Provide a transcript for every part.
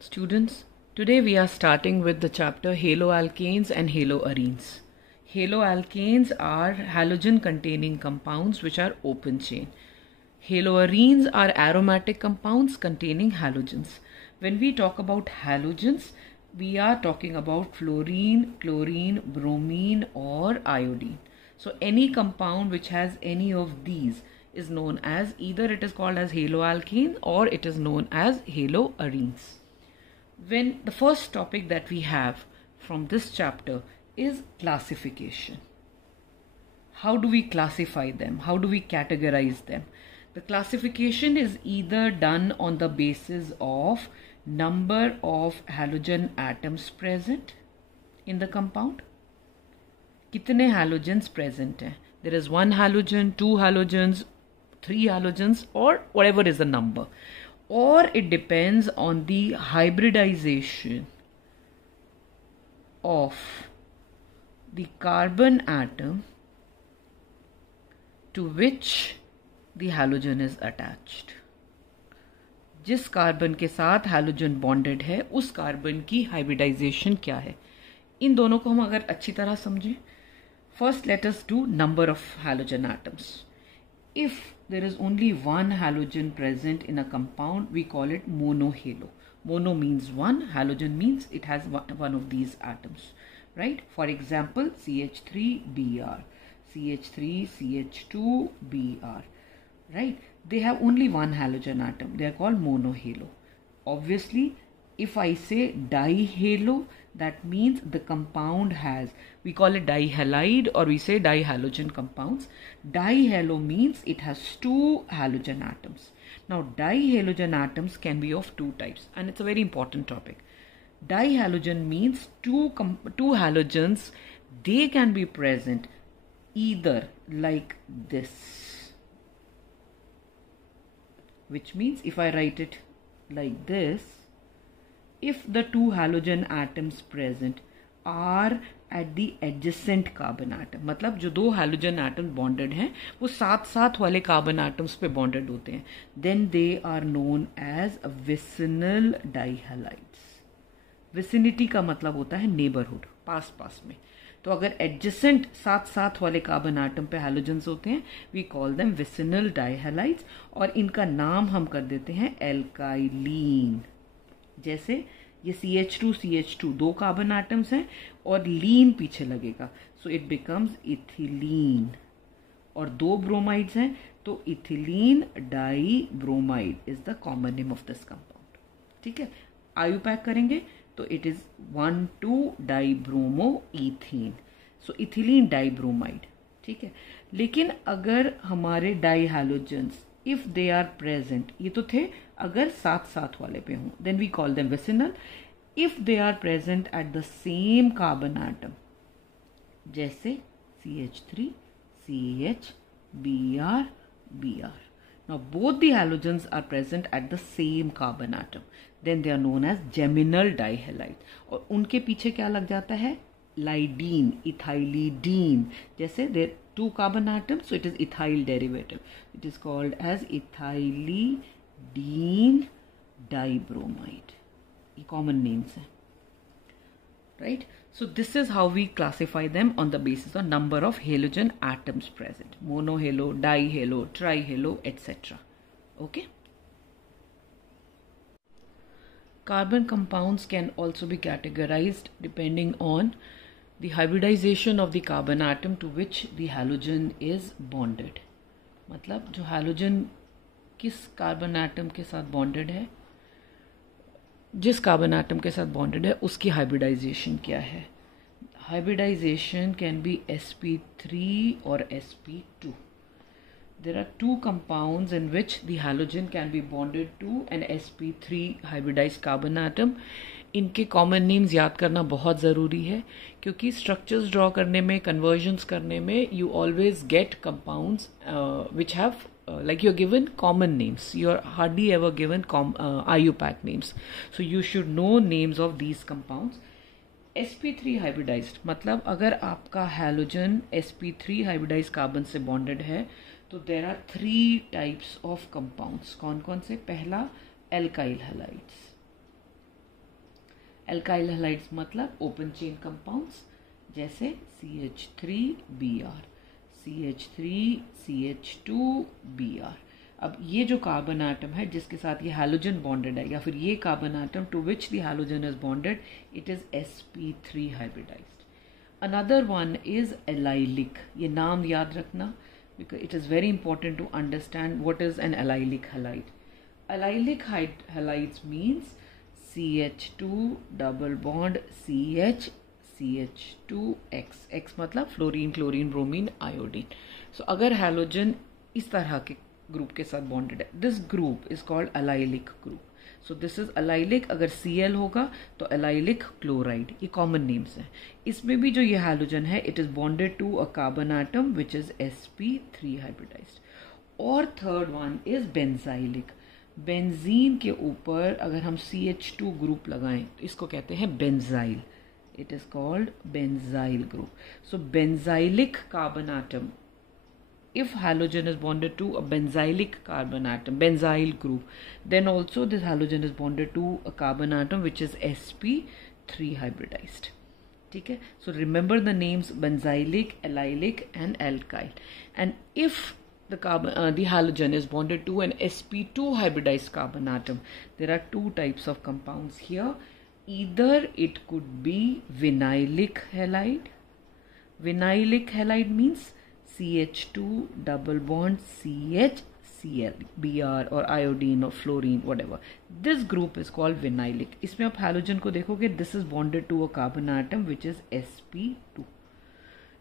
Students, today we are starting with the chapter haloalkanes and haloarenes. Haloalkanes are halogen containing compounds which are open chain. Haloarenes are aromatic compounds containing halogens. When we talk about halogens, we are talking about fluorine, chlorine, bromine or iodine. So any compound which has any of these is known as, either it is called as haloalkane or it is known as haloarenes. When the first topic that we have from this chapter is classification. How do we classify them? How do we categorize them? The classification is either done on the basis of number of halogen atoms present in the compound. कितने halogens present हैं? There is one halogen, two halogens, three halogens, or whatever is the number. Or it depends on the hybridization of the carbon atom to which the halogen is attached. जिस carbon के साथ halogen bonded है उस carbon की hybridisation क्या है, इन दोनों को हम अगर अच्छी तरह समझें. First let us do number of halogen atoms. If there is only one halogen present in a compound, we call it monohalo. Mono means one, halogen means it has one of these atoms, right? For example, CH3Br, CH3CH2Br, right? They have only one halogen atom. They are called monohalo. Obviously, if I say dihalo, that means the compound has, we call it dihalide or we say dihalogen compounds. Dihalo means it has two halogen atoms. Now dihalogen atoms can be of two types, and it's a very important topic. Dihalogen means two halogens, they can be present either like this, which means if I write it like this, if the two halogen atoms present are at the adjacent carbon atom, मतलब जो दो halogen atoms bonded हैं वो साथ साथ वाले carbon atoms पे bonded होते हैं, then they are known as vicinal dihalides. Vicinity का मतलब होता है neighborhood, पास पास में. तो अगर adjacent साथ साथ वाले carbon atom पे halogens होते हैं, we call them vicinal dihalides, और इनका नाम हम कर देते हैं alkylene. जैसे ये CH2 दो कार्बन एटम्स हैं और लीन पीछे लगेगा, सो इट बिकम्स इथिलीन. और दो ब्रोमाइड्स हैं तो ethylene di bromide is the common name of this compound. ठीक है, आयु पैक करेंगे तो it is 1,2 di bromo ethene, so ethylene di bromide. ठीक है, लेकिन अगर हमारे di halogens if they are present, ये तो थे अगर साथ साथ वाले पे हों, then we call them vicinal. If they are present at the same carbon atom, जैसे CH3 CH Br Br, now both the halogens are present at the same carbon atom, then they are known as geminal dihalide. और उनके पीछे क्या लग जाता है, लाइडीन, ethylidene. जैसे देर two carbon atoms, so it is ethyl derivative. It is called as ethylidene dibromide. ये common names हैं, right? So this is how we classify them on the basis of number of halogen atoms present: monohalo, dihalo, trihalo, etc. Okay. Carbon compounds can also be categorized depending on the hybridization of the carbon atom to which the halogen is bonded. मतलब जो halogen किस carbon atom के साथ bonded है, जिस carbon atom के साथ bonded है उसकी hybridization क्या है. Hybridization can be sp3 or sp2. There are two compounds in which the halogen can be bonded to an sp3 hybridized carbon atom. इनके कॉमन नेम्स याद करना बहुत ज़रूरी है, क्योंकि स्ट्रक्चर्स ड्रॉ करने में, कन्वर्जन्स करने में, you always get compounds which have like you're given common names. You're hardly ever given IUPAC names. So you should know names of these compounds. sp3 hybridized मतलब अगर आपका halogen sp3 hybridized कार्बन से bonded है तो there are 3 types of compounds. कौन कौन से? पहला alkyl halides, एल्काइल हैलाइड्स मतलब ओपन चेन कंपाउंड्स, जैसे CH3Br, CH3CH2Br। अब ये जो कार्बन एटम है जिसके साथ ये हैलोजन बॉन्डेड है, या फिर ये carbon atom to which the halogen is bonded, it is sp3 hybridised. Another one is allylic. ये नाम याद रखना, because it is very important to understand what is an allylic halide. Allylic halides means CH2 double bond CH CH2X, X मतलब fluorine, chlorine, bromine, iodine. सो अगर halogen इस तरह के group के साथ बॉन्डेड है, this group is called allylic group. So this is allylic। अगर Cl होगा तो allylic क्लोराइड, ये कॉमन नेम्स हैं। इसमें भी जो ये हैलोजन है, it is bonded to a carbon atom which is sp3 hybridised. और third one is benzylic. Benzene के ऊपर अगर हम CH2 ग्रुप लगाएं तो इसको कहते हैं benzyl, it is called benzyl group. So benzylic carbon atom, if halogen is bonded to a benzylic carbon atom, benzyl group, then also this halogen is bonded to a carbon atom which is sp3 hybridized. ठीक है, so remember the names benzylic, allylic and alkyl. And if the halogen is bonded to an sp2 hybridized carbon atom, there are two types of compounds here. Either it could be vinylic halide. Vinylic halide means CH2 double bond CH Cl, Br or iodine or fluorine, whatever. This group is called vinylic. इसमें आप halogen को देखोगे, this is bonded to a carbon atom which is sp2.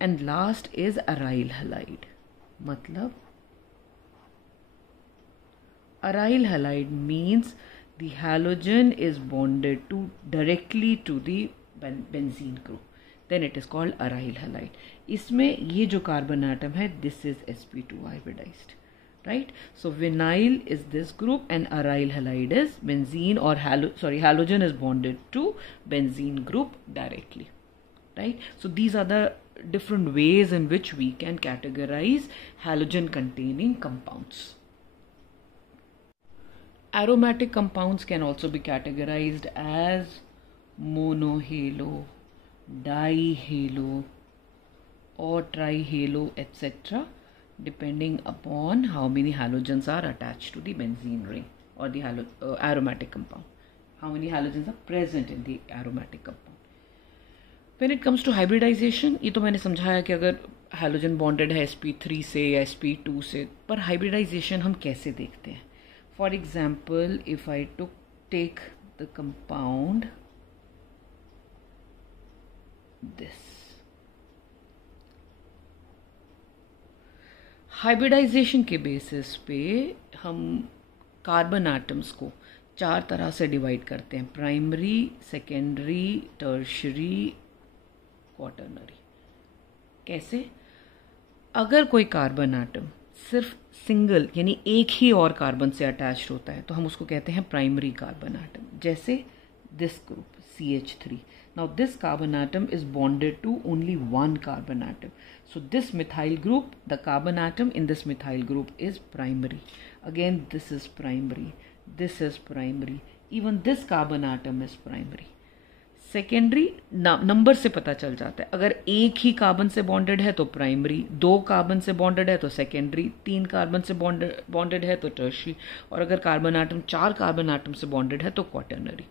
And last is aryl halide. मतलब aryl halide means the halogen is bonded to directly to the benzene group. Then it is called aryl halide. इसमें ये जो carbon atom है, this is sp2 hybridized, right? So vinyl is this group and aryl halide is benzene or halogen is bonded to benzene group directly, right? So these are the different ways in which we can categorize halogen containing compounds. Aromatic compounds can also be categorized as monohalo, dihalo or trihalo, etc., depending upon how many halogens are attached to the benzene ring or the aromatic compound, how many halogens are present in the aromatic compound. When it comes to hybridization, ये तो मैंने समझाया कि अगर halogen bonded है sp3 से या sp2 से, पर hybridization हम कैसे देखते हैं? For example, if I take the compound this, hybridisation के बेसिस पे हम कार्बन एटम्स को चार तरह से डिवाइड करते हैं, प्राइमरी, सेकेंडरी, टर्शियरी, क्वाटर्नरी। कैसे? अगर कोई कार्बन एटम सिर्फ सिंगल यानी एक ही और कार्बन से अटैच्ड होता है तो हम उसको कहते हैं प्राइमरी कार्बन एटम, जैसे this group CH3. Now this carbon atom is bonded to only one carbon atom. So this methyl group, the carbon atom in this methyl group is primary. Again, this is primary. This is primary. Even this carbon atom is primary. Secondary number से पता चल जाता है, अगर एक ही carbon से bonded है तो प्राइमरी, दो कार्बन से बॉन्डेड है तो सेकेंडरी, तीन कार्बन से बॉन्डेड है तो टर्शियरी, और अगर कार्बन एटम चार कार्बन एटम से बॉन्डेड है तो क्वाटर्नरी।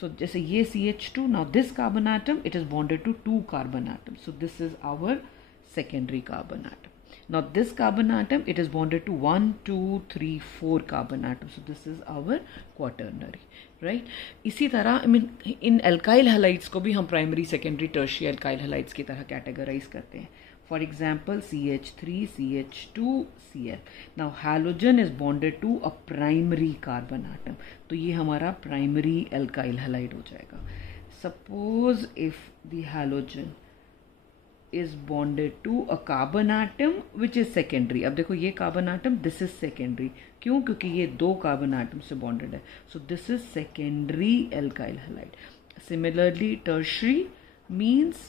सो जैसे ये CH2, now this carbon atom it is bonded to two carbon atom, so this is our secondary carbon atom. Now this carbon atom it is bonded to 1, 2, 3, 4 carbon atoms, so this is our quaternary, right? इसी तरह in alkyl halides को भी हम primary, secondary, tertiary alkyl halides की तरह categorize करते हैं. For example, CH3, CH2, Cl. Now halogen is bonded to a primary carbon atom, तो ये हमारा primary alkyl halide हो जाएगा. Suppose if the halogen is bonded to a carbon atom which is secondary. अब देखो ये carbon atom, this is secondary. क्यों? क्योंकि ये दो carbon atom से bonded है. So this is secondary alkyl halide. Similarly, tertiary means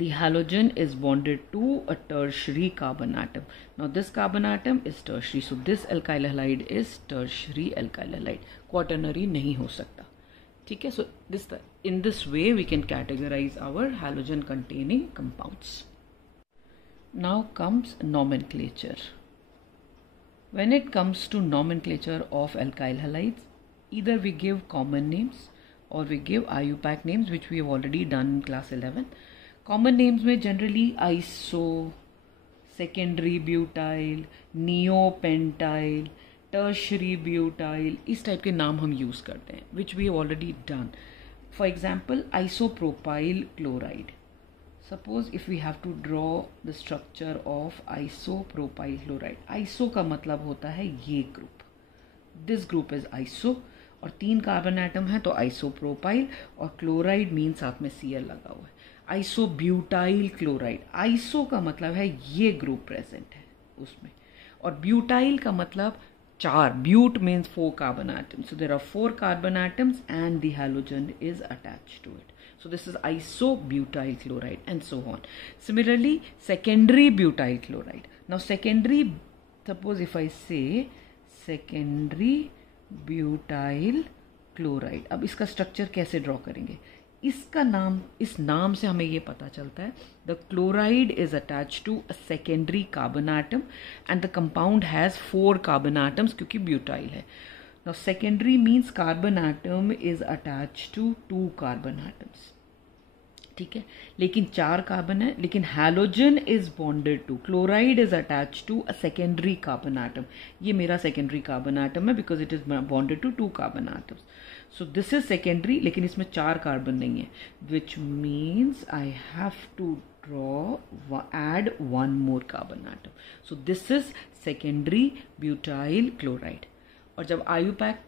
the halogen is bonded to a tertiary carbon atom. Now this carbon atom is tertiary. So this alkyl halide is tertiary alkyl halide. Quaternary नहीं हो सकता. ठीक है. सो in this way we can categorize our halogen containing compounds. Now comes nomenclature. When it comes to nomenclature of alkyl halides, either we give common names or we give IUPAC names, which we have already done in class 11. Common names में generally iso, secondary butyl, neopentyl, tertiary butyl, इस type के नाम हम use करते हैं, which we have already done. For example, isopropyl chloride. Suppose if we have to draw the structure of isopropyl chloride. Iso का मतलब होता है ये group. This group is iso और 3 कार्बन एटम है तो आइसोप्रोपाइल और क्लोराइड मीन साथ में Cl लगा हुआ है. Isobutyl chloride. आइसो का मतलब है ये ग्रुप प्रेजेंट है उसमें और ब्यूटाइल का मतलब 4. But means 4 carbon atoms. So there are 4 carbon atoms and the halogen is attached to it. So this is isobutyl chloride and so on. Similarly, secondary butyl chloride. Now secondary, suppose if I say secondary butyl chloride. अब इसका structure कैसे draw करेंगे? इसका नाम, इस नाम से हमें ये पता चलता है the chloride is attach to a secondary carbon atom and the compound has 4 carbon atoms क्योंकि ब्यूटाइल है. Now secondary means carbon atom is attach to 2 carbon atoms. ठीक है, लेकिन 4 कार्बन है, लेकिन halogen is bonded to, chloride is attach to a secondary carbon atom. ये मेरा secondary carbon atom है because it is bonded to 2 carbon atoms. So this is secondary, लेकिन इसमें 4 कार्बन नहीं है, which means I have to add 1 more carbon atom. So this is secondary butyl chloride. और जब IUPAC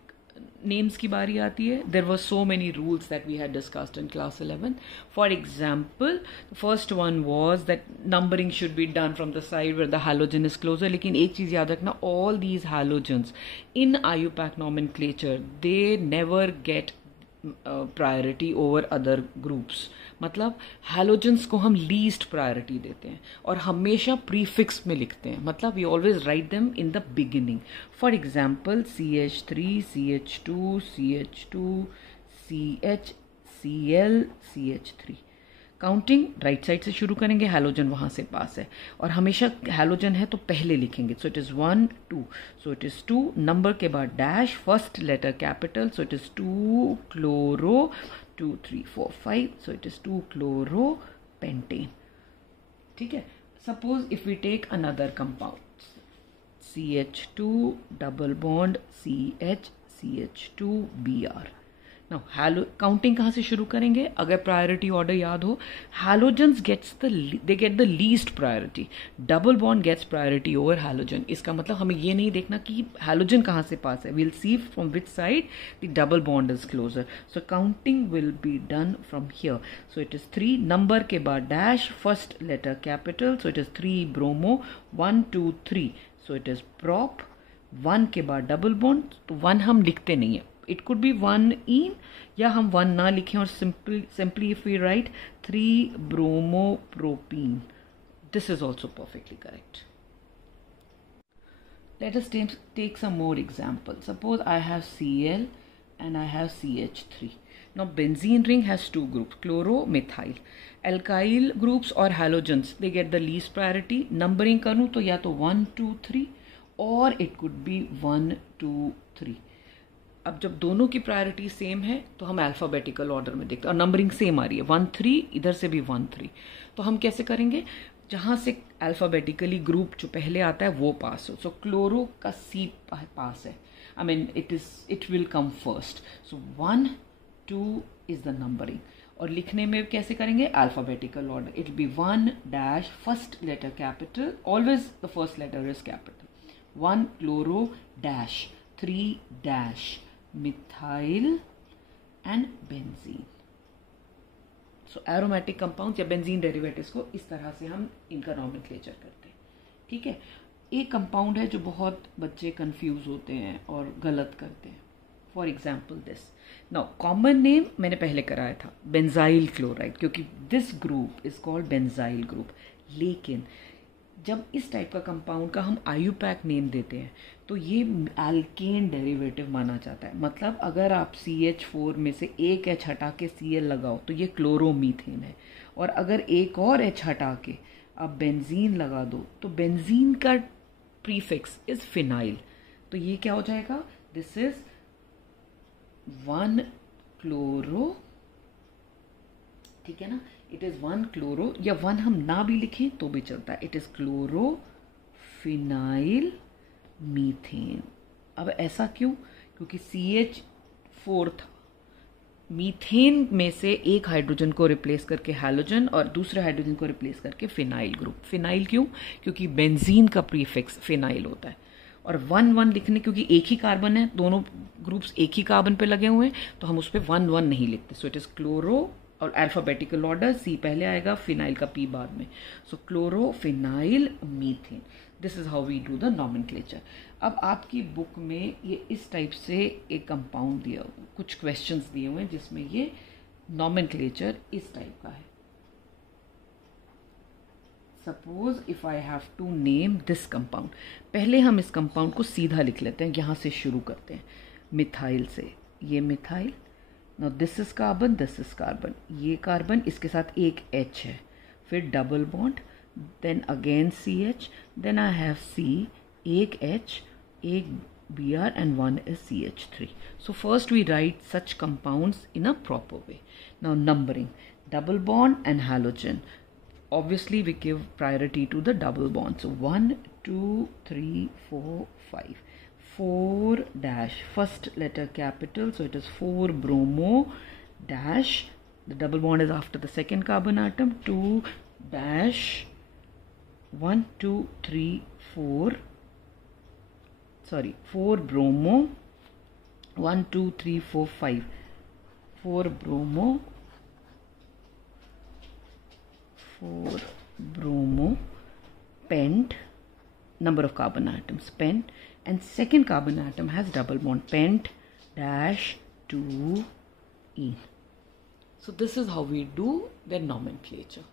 names की बारी आती है, there were so many rules that we had discussed in class 11. For example, the first one was that numbering should be done from the side where the halogen is closer. लेकिन एक चीज़ याद रखना, all these halogens in IUPAC nomenclature, they never get priority over other groups. मतलब halogens को हम least priority देते हैं और हमेशा प्रीफिक्स में लिखते हैं. मतलब we always write them in the beginning. For example CH3, CH2, CH2, CH, Cl, CH3. Counting right side से शुरू करेंगे, हैलोजन वहां से पास है और हमेशा हैलोजन है तो पहले लिखेंगे. So it is 1, 2. So it is 2, number के बाद dash, first letter capital. So it is 2 chloro, 2, 3, 4, 5. So it is 2 chloro pentane. ठीक है. Suppose if we take another compound CH2 double bond CH, CH2 Br. Now counting कहाँ से शुरू करेंगे? अगर priority order याद हो, halogens they get the least priority. Double bond gets priority over halogen. इसका मतलब हमें ये नहीं देखना कि हैलोजन कहाँ से पास है. Will see from which side the double bond is closer. So counting will be done from here. So it is 3, number के बाद dash, first letter capital. So it is 3 bromo, 1, 2, 3. So it is prop. 1 के बाद double bond, तो 1 हम लिखते नहीं है. It could be 1 ene या हम 1 ना लिखें और simply if we write 3 bromopropene. This is also perfectly correct. Let us take some more examples. Suppose I have Cl and I have CH3. Now benzene ring has 2 groups, chloro, methyl. Alkyl groups or halogens, they get the least priority. Numbering करूँ तो या तो 1, 2, 3 और it could be 1, 2, 3. अब जब दोनों की priority same है तो हम अल्फाबेटिकल ऑर्डर में देखते हैं और नंबरिंग सेम आ रही है. 1, 3, इधर से भी 1, 3. तो हम कैसे करेंगे? जहां से अल्फाबेटिकली ग्रुप जो पहले आता है वो पास हो. सो क्लोरो का C पास है. I mean it will come first. So 1, 2 is the numbering. और लिखने में कैसे करेंगे? Alphabetical order. It be 1 dash, first letter capital. Always the first letter is capital. 1 chloro dash, 3 dash, methyl and benzene. So aromatic compounds या benzene derivatives को इस तरह से हम इनका नॉमेनक्लेचर करते हैं. ठीक है. एक कंपाउंड है जो बहुत बच्चे कंफ्यूज होते हैं और गलत करते हैं. For example this. Now common name मैंने पहले कराया था बेंजाइल क्लोराइड, क्योंकि this group is called benzyl group. लेकिन जब इस टाइप का कंपाउंड का हम IUPAC नेम देते हैं तो ये एल्केन डेरिवेटिव माना जाता है। मतलब अगर आप CH4 में से एक H हटा के Cl लगाओ तो ये क्लोरोमीथेन है, और अगर एक और H हटा के आप बेंजीन लगा दो तो बेंजीन का प्रीफिक्स इज फिनाइल। तो ये क्या हो जाएगा, दिस इज 1 क्लोरो, ठीक है ना, इट इज 1 क्लोरो, या 1 हम ना भी लिखें तो भी चलता है, इट इज क्लोरोफिनाइल मीथेन। अब ऐसा क्यों, क्योंकि CH4 था, मीथेन में से एक हाइड्रोजन को रिप्लेस करके हैलोजन और दूसरे हाइड्रोजन को रिप्लेस करके फिनाइल ग्रुप। फिनाइल क्यों, क्योंकि बेंजीन का प्रीफिक्स फिनाइल होता है। और 1-1 लिखने, क्योंकि एक ही कार्बन है, दोनों ग्रुप्स एक ही कार्बन पे लगे हुए हैं, तो हम उस पर 1-1 नहीं लिखते। सो इट इज क्लोरो, और अल्फाबेटिकल ऑर्डर, C पहले आएगा, फिनाइल का P बाद में। So chlorophenyl methane, this is how we do the nomenclature. अब आपकी बुक में ये इस टाइप से एक कंपाउंड दिया हुआ, कुछ क्वेश्चंस दिए हुए हैं जिसमें ये नॉमेनक्लेचर इस टाइप का है। Suppose if I have to name this compound, पहले हम इस कंपाउंड को सीधा लिख लेते हैं, यहाँ से शुरू करते हैं मिथाइल से। ये methyl, now this is carbon, this is carbon, ये कार्बन, इसके साथ एक H है, फिर double bond, then again CH, then I have C, एक H, एक Br, and 1 is CH3. So first we write such compounds in a proper way. Now numbering, double bond and halogen. Obviously we give priority to the double bond. So 1, 2, 3, 4, 5. 4 dash, first letter capital, so it is 4 bromo dash, the double bond is after the second carbon atom, 2 dash, 1, 2, 3, 4, sorry, 4 bromo, 1, 2, 3, 4, 5, 4 bromo, 4 bromo, pent, number of carbon atoms, pent, and second carbon atom has double bond, pent dash 2 ene. So this is how we do their nomenclature.